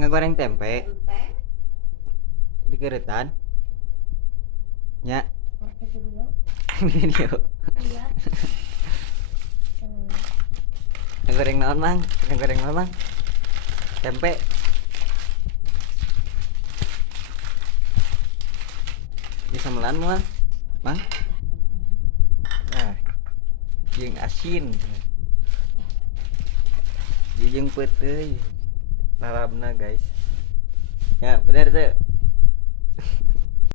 ngegoreng tempe di keretan nya video ngegoreng naon mang tempe bisa melan mang nah jeung asin jeung peuteuy lalabna guys ya bener tuh